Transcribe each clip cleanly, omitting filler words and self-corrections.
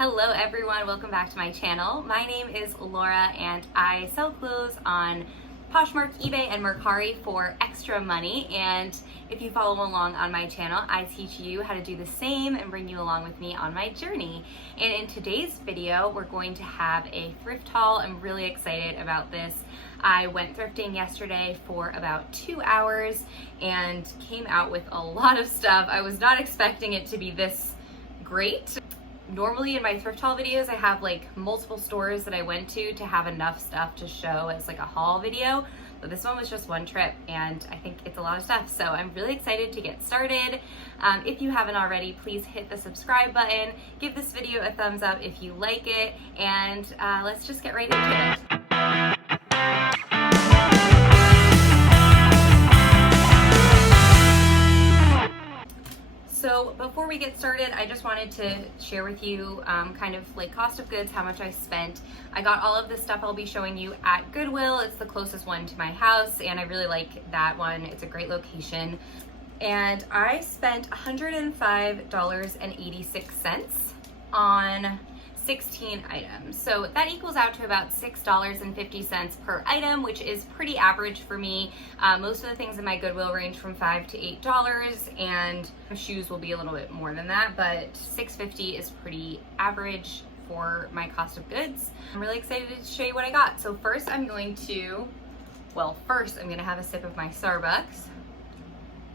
Hello everyone, welcome back to my channel. My name is Laura and I sell clothes on Poshmark, eBay, and Mercari for extra money. And if you follow along on my channel, I teach you how to do the same and bring you along with me on my journey. And in today's video, we're going to have a thrift haul. I'm really excited about this. I went thrifting yesterday for about 2 hours and came out with a lot of stuff. I was not expecting it to be this great. Normally in my thrift haul videos, I have like multiple stores that I went to have enough stuff to show as like a haul video. But this one was just one trip and I think it's a lot of stuff. So I'm really excited to get started. If you haven't already, please hit the subscribe button. Give this video a thumbs up if you like it. And let's just get right into it. So before we get started, I just wanted to share with you kind of like cost of goods, how much I spent. I got all of this stuff I'll be showing you at Goodwill. It's the closest one to my house and I really like that one. It's a great location. And I spent $105.86 on 16 items. So that equals out to about $6.50 per item, which is pretty average for me. Most of the things in my Goodwill range from $5 to $8, and shoes will be a little bit more than that, but $6.50 is pretty average for my cost of goods. I'm really excited to show you what I got. So first I'm going to have a sip of my Starbucks.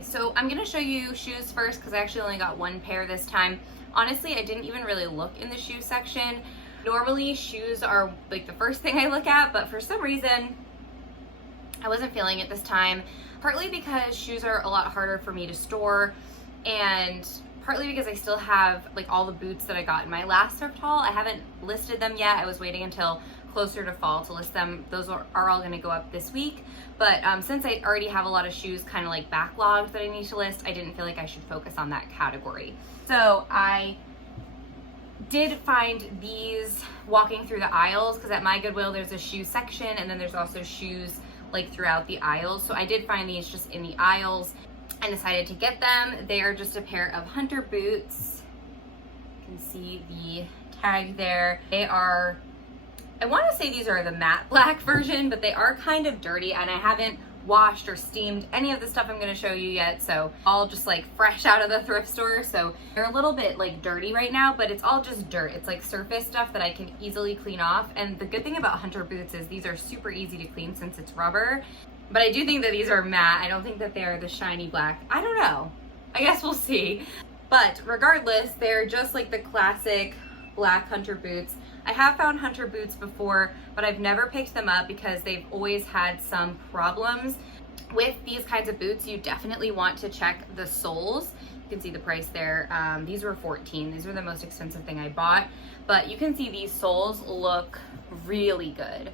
So I'm gonna show you shoes first because I actually only got one pair this time. Honestly, I didn't even really look in the shoe section. Normally, shoes are like the first thing I look at, but for some reason, I wasn't feeling it this time. Partly because shoes are a lot harder for me to store, and partly because I still have like all the boots that I got in my last thrift haul. I haven't listed them yet. I was waiting until closer to fall to list them. Those are all gonna go up this week. But since I already have a lot of shoes kind of like backlogged that I need to list, I didn't feel like I should focus on that category. So I did find these walking through the aisles because at my Goodwill there's a shoe section and then there's also shoes like throughout the aisles. So I did find these just in the aisles and decided to get them. They are just a pair of hunter boots. You can see the tag there. They are, I want to say these are the matte black version, but they are kind of dirty and I haven't washed or steamed any of the stuff I'm going to show you yet. So all just like fresh out of the thrift store. So they're a little bit like dirty right now, but it's all just dirt. It's like surface stuff that I can easily clean off. And the good thing about hunter boots is these are super easy to clean since it's rubber. But I do think that these are matte. I don't think that they're the shiny black. I don't know. I guess we'll see. But regardless, they're just like the classic black hunter boots. I have found hunter boots before, but I've never picked them up because they've always had some problems. With these kinds of boots, you definitely want to check the soles. You can see the price there. These were $14. These were the most expensive thing I bought, but you can see these soles look really good.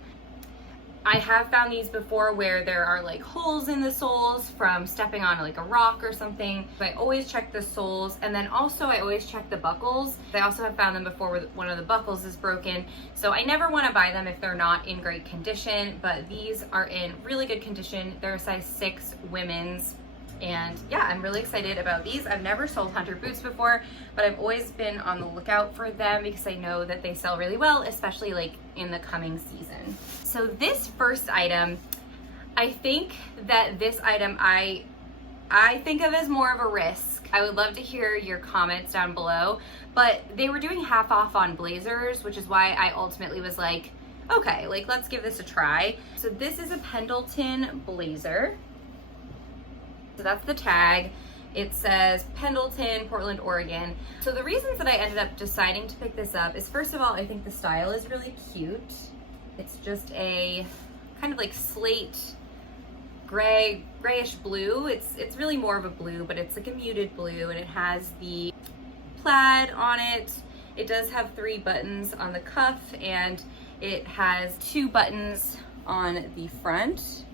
I have found these before where there are like holes in the soles from stepping on like a rock or something. So I always check the soles, and then also I always check the buckles. I also have found them before where one of the buckles is broken. So I never want to buy them if they're not in great condition, but these are in really good condition. They're a size 6 women's. And yeah, I'm really excited about these. I've never sold hunter boots before, but I've always been on the lookout for them because I know that they sell really well, especially like in the coming season. So this first item, I think that this item I think of as more of a risk. I would love to hear your comments down below, but they were doing half off on blazers, which is why I ultimately was like, okay, like let's give this a try. So this is a Pendleton blazer. So that's the tag. It says Pendleton, Portland, Oregon. So the reasons that I ended up deciding to pick this up is, first of all, I think the style is really cute. It's just a kind of like slate grayish blue. It's really more of a blue, but it's like a muted blue, and it has the plaid on it. It does have 3 buttons on the cuff, and it has 2 buttons on the front.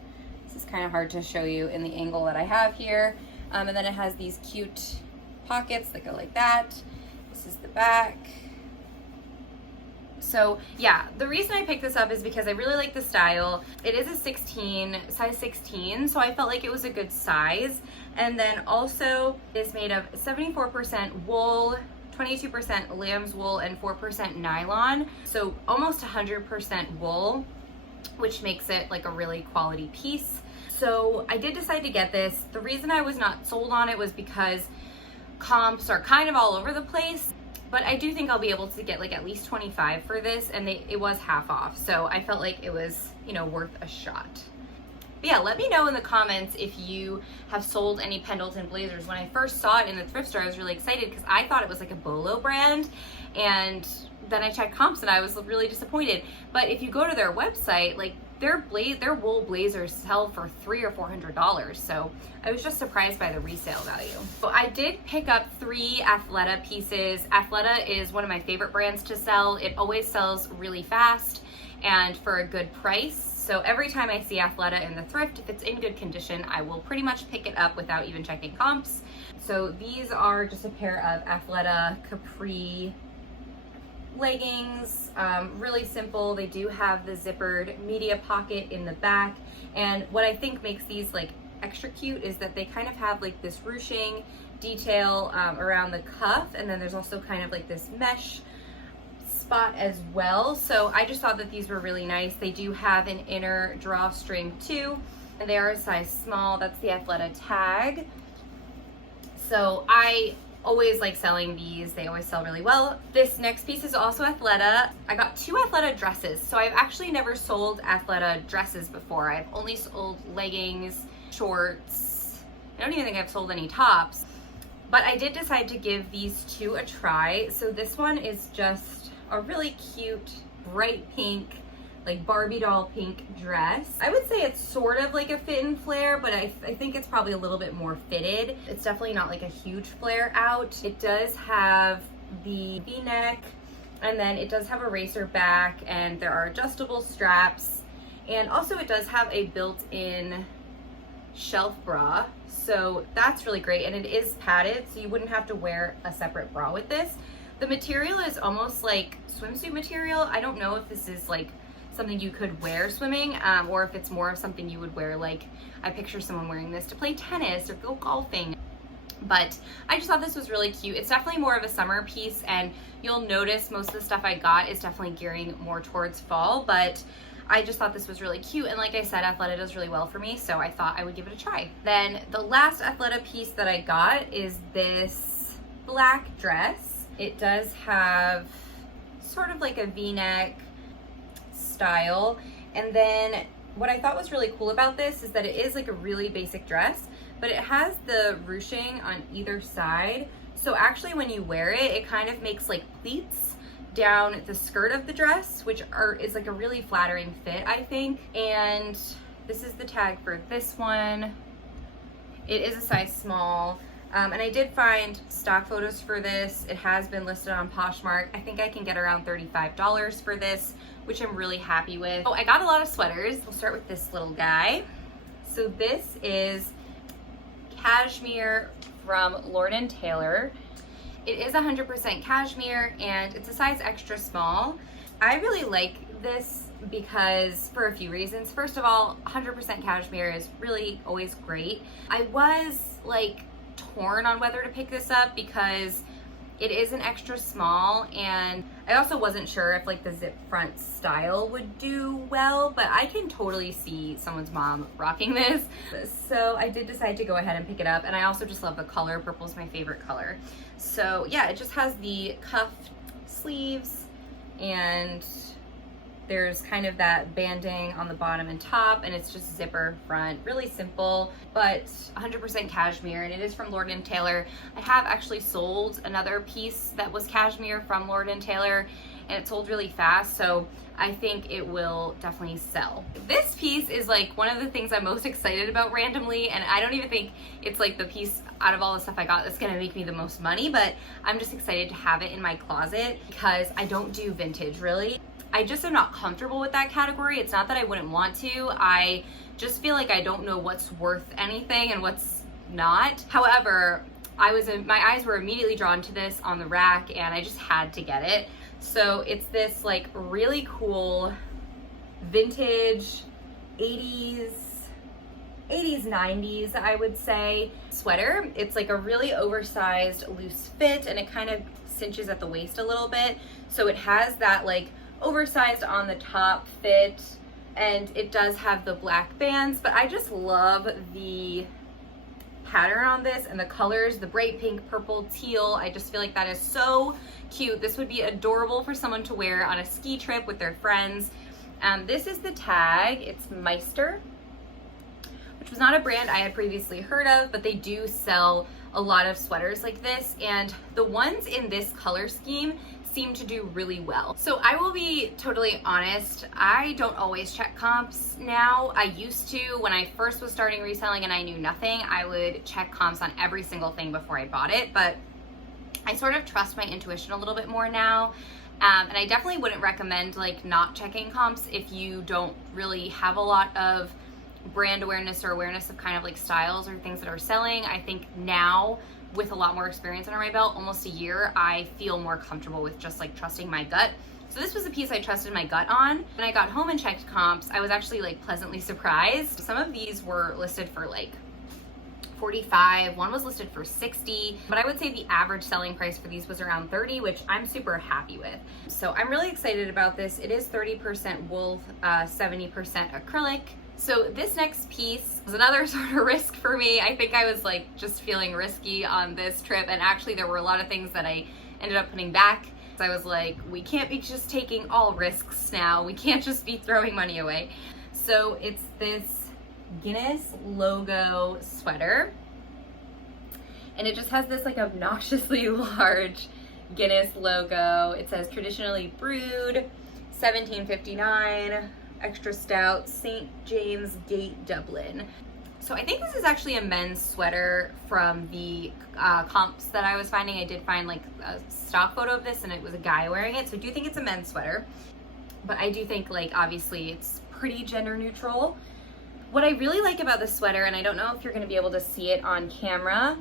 It's kind of hard to show you in the angle that I have here. And then it has these cute pockets that go like that. This is the back. So yeah, the reason I picked this up is because I really like the style. It is a size 16, so I felt like it was a good size. And then also it's made of 74% wool, 22% lamb's wool and 4% nylon. So almost 100% wool, which makes it like a really quality piece. So I did decide to get this. The reason I was not sold on it was because comps are kind of all over the place, but I do think I'll be able to get like at least 25 for this, and it was half off. So I felt like it was, you know, worth a shot. But yeah, let me know in the comments if you have sold any Pendleton blazers. When I first saw it in the thrift store, I was really excited because I thought it was like a Bolo brand, and then I checked comps and I was really disappointed. But if you go to their website, like their wool blazers sell for $300 or $400. So I was just surprised by the resale value. So I did pick up 3 Athleta pieces. Athleta is one of my favorite brands to sell. It always sells really fast and for a good price. So every time I see Athleta in the thrift, if it's in good condition, I will pretty much pick it up without even checking comps. So these are just a pair of Athleta capri leggings, really simple. They do have the zippered media pocket in the back, and what I think makes these like extra cute is that they kind of have like this ruching detail around the cuff, and then there's also kind of like this mesh spot as well. So I just thought that these were really nice. They do have an inner drawstring too, and they are a size small. That's the Athleta tag. So I always like selling these. They always sell really well. This next piece is also Athleta. I got 2 Athleta dresses. So I've actually never sold Athleta dresses before. I've only sold leggings, shorts. I don't even think I've sold any tops. But I did decide to give these 2 a try. So this one is just a really cute, bright pink, like Barbie doll pink dress. I would say it's sort of like a fit and flare, but I think it's probably a little bit more fitted. It's definitely not like a huge flare out. It does have the V-neck, and then it does have a racer back, and there are adjustable straps, and also it does have a built-in shelf bra. So that's really great, and it is padded, so you wouldn't have to wear a separate bra with this. The material is almost like swimsuit material. I don't know if this is like something you could wear swimming, or if it's more of something you would wear, like I picture someone wearing this to play tennis or go golfing. But I just thought this was really cute. It's definitely more of a summer piece, and you'll notice most of the stuff I got is definitely gearing more towards fall, but I just thought this was really cute, and like I said, Athleta does really well for me, so I thought I would give it a try. Then the last Athleta piece that I got is this black dress. It does have sort of like a V-neck style, and then what I thought was really cool about this is that it is like a really basic dress, but it has the ruching on either side. So actually when you wear it, it kind of makes like pleats down the skirt of the dress, which is like a really flattering fit, I think. And this is the tag for this one. It is a size small. And I did find stock photos for this. It has been listed on Poshmark. I think I can get around $35 for this, which I'm really happy with. Oh, I got a lot of sweaters. We'll start with this little guy. So this is cashmere from Lord & Taylor. It is 100% cashmere, and it's a size extra small. I really like this because for a few reasons. First of all, 100% cashmere is really always great. I was like torn on whether to pick this up because it is an extra small, and I also wasn't sure if like the zip front style would do well, but I can totally see someone's mom rocking this. So I did decide to go ahead and pick it up, and I also just love the color. Purple is my favorite color. So yeah, it just has the cuffed sleeves, and there's kind of that banding on the bottom and top, and it's just zipper front. Really simple, but 100% cashmere, and it is from Lord & Taylor. I have actually sold another piece that was cashmere from Lord & Taylor, and it sold really fast, so I think it will definitely sell. This piece is like one of the things I'm most excited about randomly, and I don't even think it's like the piece out of all the stuff I got that's gonna make me the most money, but I'm just excited to have it in my closet because I don't do vintage really. I just am not comfortable with that category. It's not that I wouldn't want to. I just feel like I don't know what's worth anything and what's not. However, my eyes were immediately drawn to this on the rack, and I just had to get it. So it's this like really cool vintage 80s, 90s, I would say, sweater. It's like a really oversized loose fit, and it kind of cinches at the waist a little bit. So it has that like oversized on the top fit, and it does have the black bands, but I just love the pattern on this and the colors, the bright pink, purple, teal. I just feel like that is so cute. This would be adorable for someone to wear on a ski trip with their friends. This is the tag. It's Meister, which was not a brand I had previously heard of, but they do sell a lot of sweaters like this, and the ones in this color scheme seem to do really well. So I will be totally honest, I don't always check comps now. I used to when I first was starting reselling and I knew nothing. I would check comps on every single thing before I bought it, but I sort of trust my intuition a little bit more now. And I definitely wouldn't recommend like not checking comps if you don't really have a lot of brand awareness or awareness of kind of like styles or things that are selling. I think now, with a lot more experience under my belt, almost a year, I feel more comfortable with just like trusting my gut. So this was a piece I trusted my gut on. When I got home and checked comps, I was actually like pleasantly surprised. Some of these were listed for like 45, one was listed for 60, but I would say the average selling price for these was around 30, which I'm super happy with. So I'm really excited about this. It is 30% wool, 70% acrylic. So this next piece was another sort of risk for me. I think I was like just feeling risky on this trip, and actually there were a lot of things that I ended up putting back. So I was like, we can't be just taking all risks now. We can't just be throwing money away. So it's this Guinness logo sweater, and it just has this like obnoxiously large Guinness logo. It says traditionally brewed, 1759, extra stout, St. James Gate, Dublin. So I think this is actually a men's sweater from the comps that I was finding. I did find like a stock photo of this and it was a guy wearing it. So I do think it's a men's sweater, but I do think like obviously it's pretty gender neutral. What I really like about this sweater, and I don't know if you're gonna be able to see it on camera,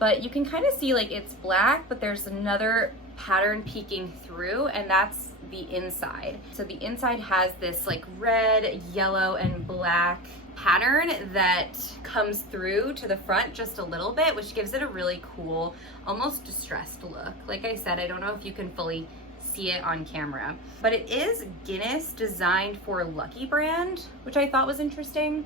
but you can kind of see like it's black, but there's another pattern peeking through, and that's the inside. So the inside has this like red, yellow, and black pattern that comes through to the front just a little bit, which gives it a really cool, almost distressed look. Like I said, I don't know if you can fully see it on camera, but it is Guinness designed for Lucky brand, which I thought was interesting.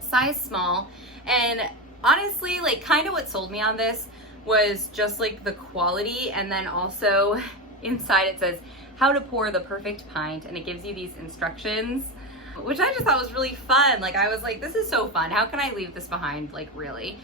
Size small, and honestly, like kind of what sold me on this was just like the quality, and then also inside it says how to pour the perfect pint, and it gives you these instructions, which I just thought was really fun. Like I was like, this is so fun, how can I leave this behind, like really?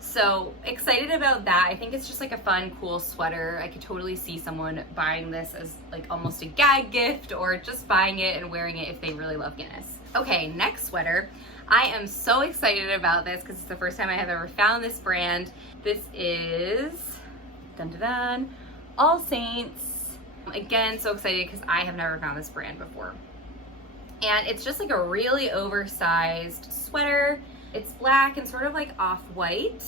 So excited about that. I think it's just like a fun, cool sweater. I could totally see someone buying this as like almost a gag gift, or just buying it and wearing it if they really love Guinness. Okay, next sweater. I am so excited about this because it's the first time I have ever found this brand. This is, dun dun dun, All Saints. Again, so excited because I have never found this brand before. And it's just like a really oversized sweater. It's black and sort of like off-white,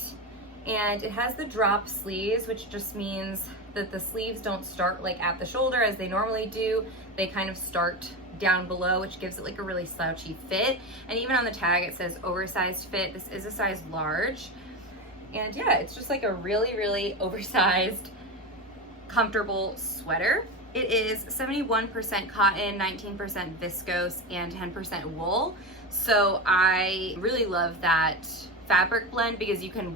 and it has the drop sleeves, which just means that the sleeves don't start like at the shoulder as they normally do. They kind of start down below, which gives it like a really slouchy fit. And even on the tag it says oversized fit. This is a size large, and yeah, it's just like a really, really oversized, comfortable sweater. It is 71% cotton, 19% viscose, and 10% wool. So I really love that fabric blend because you can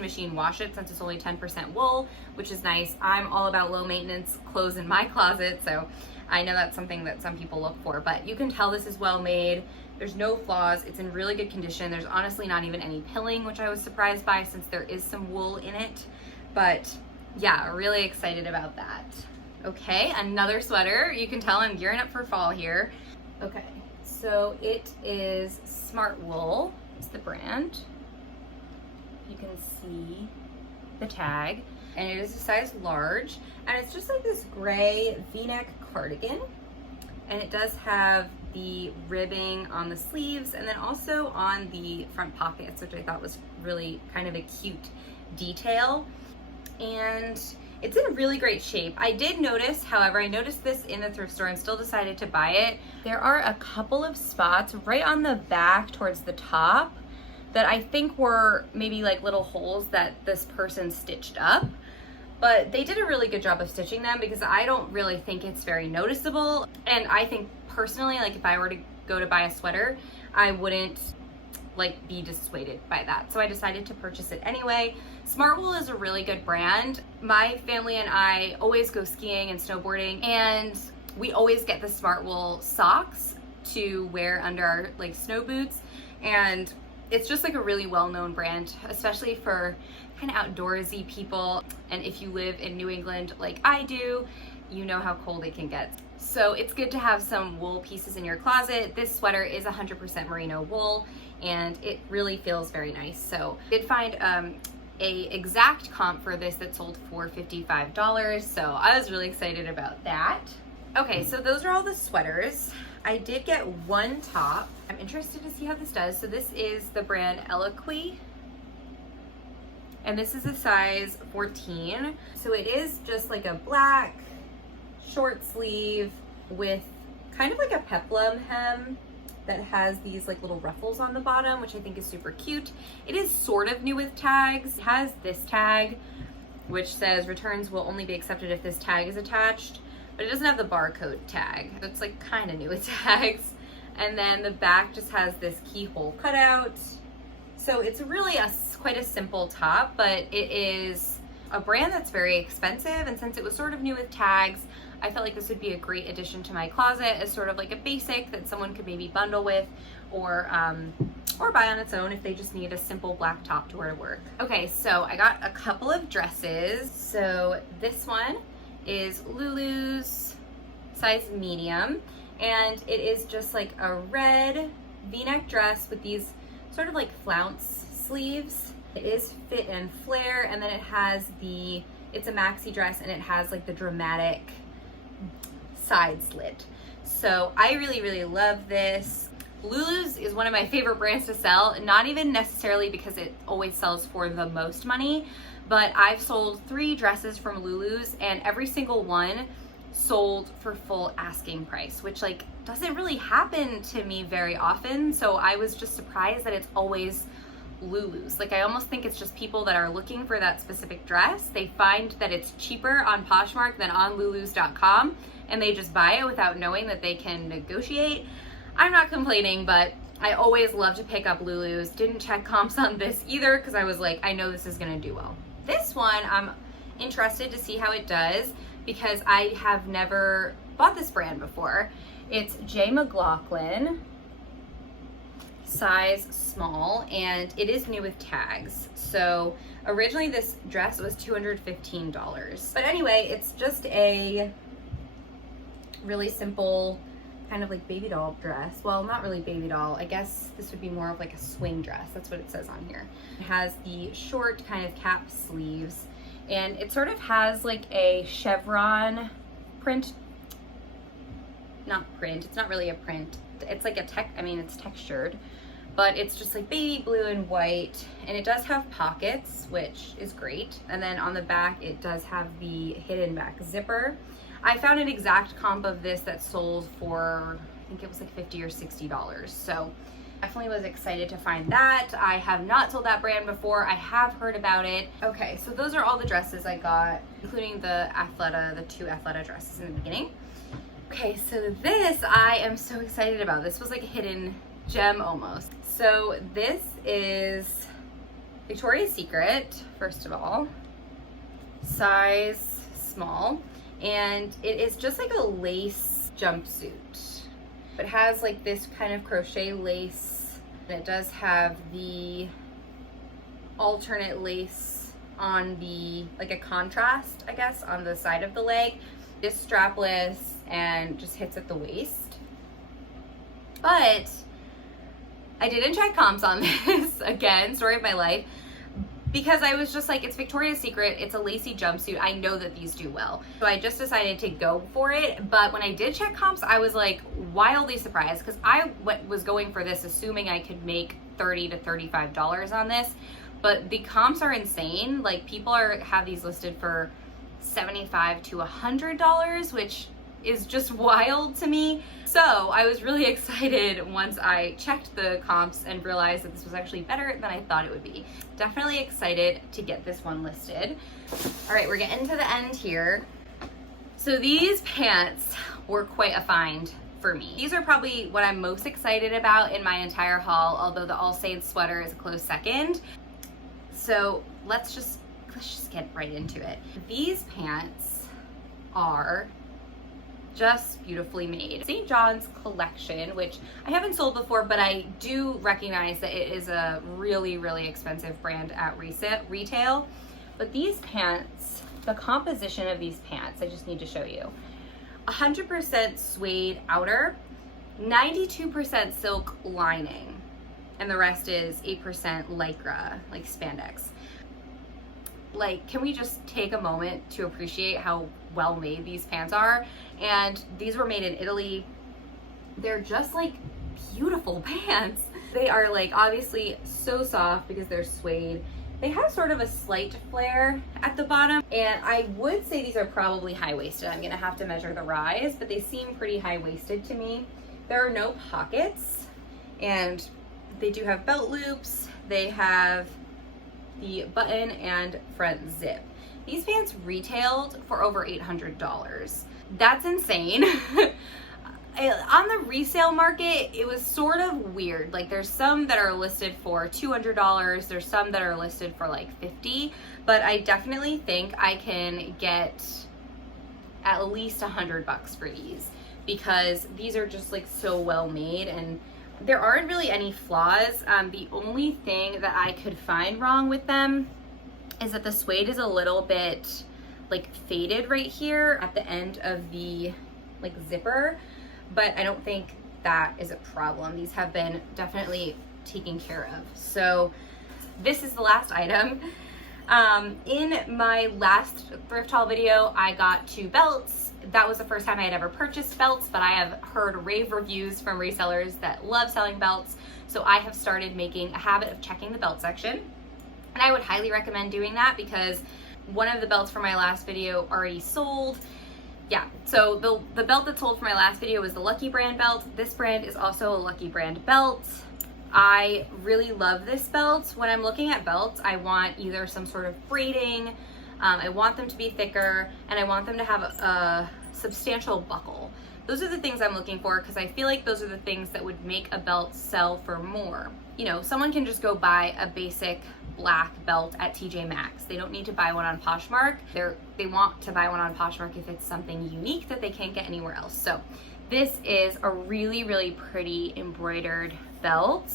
machine wash it since it's only 10% wool, which is nice. I'm all about low maintenance clothes in my closet, so I know that's something that some people look for, but you can tell this is well made. There's no flaws. It's in really good condition. There's honestly not even any pilling, which I was surprised by since there is some wool in it. But yeah, really excited about that. Okay, another sweater. You can tell I'm gearing up for fall here. Okay, so it is Smart Wool. It's the brand. You can see the tag, and it is a size large, and it's just like this gray v-neck cardigan, and it does have the ribbing on the sleeves and then also on the front pockets, which I thought was really kind of a cute detail. And it's in really great shape. I did notice, however, I noticed this in the thrift store and still decided to buy it. There are a couple of spots right on the back towards the top that I think were maybe like little holes that this person stitched up. but they did a really good job of stitching them because I don't really think it's very noticeable. And I think personally, like if I were to go to buy a sweater, I wouldn't like be dissuaded by that. So I decided to purchase it anyway. Smartwool is a really good brand. My family and I always go skiing and snowboarding, and we always get the Smartwool socks to wear under our like snow boots. And it's just like a really well-known brand, especially for kind of outdoorsy people. And if you live in New England like I do, you know how cold it can get. So it's good to have some wool pieces in your closet. This sweater is 100% merino wool, and it really feels very nice. So I did find a exact comp for this that sold for $55. So I was really excited about that. Okay, so those are all the sweaters. I did get one top. I'm interested to see how this does. So this is the brand Eloquii, and this is a size 14. So it is just like a black short sleeve with kind of like a peplum hem that has these like little ruffles on the bottom, which I think is super cute. It is sort of new with tags. It has this tag, which says returns will only be accepted if this tag is attached, but it doesn't have the barcode tag. It's like kind of new with tags. And then the back just has this keyhole cutout. So it's really quite a simple top, but it is a brand that's very expensive. And since it was sort of new with tags, I felt like this would be a great addition to my closet as sort of like a basic that someone could maybe bundle with or buy on its own if they just need a simple black top to wear to work. Okay, so I got a couple of dresses. So this one is Lulu's size medium, and it is just like a red v-neck dress with these sort of like flounce sleeves. It is fit and flare, and then it has it's a maxi dress, and it has like the dramatic side slit. So I really, really love this. Lulu's is one of my favorite brands to sell, not even necessarily because it always sells for the most money, but I've sold 3 dresses from Lulu's, and every single one sold for full asking price, which like doesn't really happen to me very often. So I was just surprised that it's always Lulu's. Like I almost think it's just people that are looking for that specific dress. They find that it's cheaper on Poshmark than on Lulus.com, and they just buy it without knowing that they can negotiate. I'm not complaining, but I always love to pick up Lulu's. Didn't check comps on this either because I was like, I know this is gonna do well. This one, I'm interested to see how it does because I have never bought this brand before. It's J. McLaughlin, size small, and it is new with tags. So originally this dress was $215. But anyway, it's just a really simple kind of like baby doll dress. Well, not really baby doll. I guess this would be more of like a swing dress. That's what it says on here. It has the short kind of cap sleeves, and it sort of has like a chevron print. Not print, it's not really a print. It's like it's textured, but it's just like baby blue and white, and it does have pockets, which is great. And then on the back, it does have the hidden back zipper. I found an exact comp of this that sold for, I think it was like $50 or $60. So definitely was excited to find that. I have not sold that brand before. I have heard about it. Okay, so those are all the dresses I got, including the 2 Athleta dresses in the beginning. Okay, so this I am so excited about. This was like a hidden gem almost. So this is Victoria's Secret, first of all, size small, and it is just like a lace jumpsuit. It has like this kind of crochet lace, and it does have the alternate lace on the, like a contrast, I guess, on the side of the leg. It's strapless and just hits at the waist. But I didn't check comps on this, again, story of my life, because I was just like, it's Victoria's Secret, it's a lacy jumpsuit, I know that these do well. So I just decided to go for it, but when I did check comps, I was like wildly surprised, because I was going for this assuming I could make $30 to $35 on this, but the comps are insane. Like people have these listed for $75 to $100, which is just wild to me. So I was really excited once I checked the comps and realized that this was actually better than I thought it would be. Definitely excited to get this one listed. All right, we're getting to the end here. So these pants were quite a find for me. These are probably what I'm most excited about in my entire haul, although the All Saints sweater is a close second. So let's just get right into it. These pants are just beautifully made. St. John's collection, which I haven't sold before, but I do recognize that it is a really, really expensive brand at retail. But these pants, the composition of these pants, I just need to show you. 100% suede outer, 92% silk lining, and the rest is 8% lycra, like spandex. Like, can we just take a moment to appreciate how well made these pants are? And these were made in Italy. They're just like beautiful pants. They are like obviously so soft because they're suede. They have sort of a slight flare at the bottom, and I would say these are probably high-waisted. I'm gonna have to measure the rise, but they seem pretty high-waisted to me. There are no pockets, and they do have belt loops. They have the button and front zip. These pants retailed for over $800. That's insane. On the resale market, it was sort of weird. Like, there's some that are listed for $200, there's some that are listed for like $50, but I definitely think I can get at least $100 for these, because these are just like so well made and there aren't really any flaws. The only thing that I could find wrong with them is that the suede is a little bit like faded right here at the end of the like zipper, but I don't think that is a problem. These have been definitely taken care of. So this is the last item. In my last thrift haul video, I got 2 belts. That was the first time I had ever purchased belts, but I have heard rave reviews from resellers that love selling belts. So I have started making a habit of checking the belt section. And I would highly recommend doing that because one of the belts from my last video already sold. Yeah, so the belt that sold for my last video was the Lucky brand belt. This brand is also a Lucky brand belt. I really love this belt. When I'm looking at belts, I want either some sort of braiding, I want them to be thicker, and I want them to have a substantial buckle. Those are the things I'm looking for because I feel like those are the things that would make a belt sell for more. You know, someone can just go buy a basic black belt at TJ Maxx. They don't need to buy one on Poshmark. They want to buy one on Poshmark if it's something unique that they can't get anywhere else. So this is a really, really pretty embroidered belt.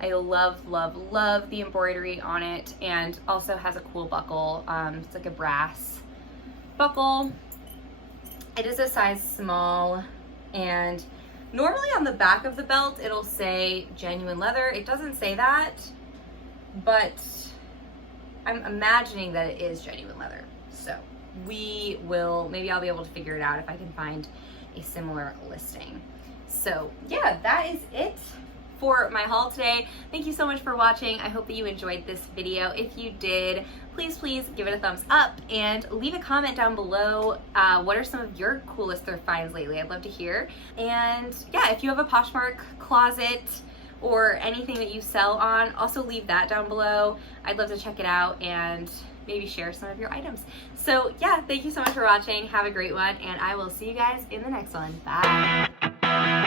I love, love, love the embroidery on it, and also has a cool buckle. It's like a brass buckle. It is a size small, and normally on the back of the belt it'll say genuine leather. It doesn't say that, but I'm imagining that it is genuine leather. So maybe I'll be able to figure it out if I can find a similar listing. So yeah, that is it for my haul today. Thank you so much for watching. I hope that you enjoyed this video. If you did, please give it a thumbs up and leave a comment down below. What are some of your coolest thrift finds lately? I'd love to hear. And yeah, if you have a Poshmark closet or anything that you sell on, also leave that down below. I'd love to check it out and maybe share some of your items. So yeah, thank you so much for watching. Have a great one, and I will see you guys in the next one. Bye.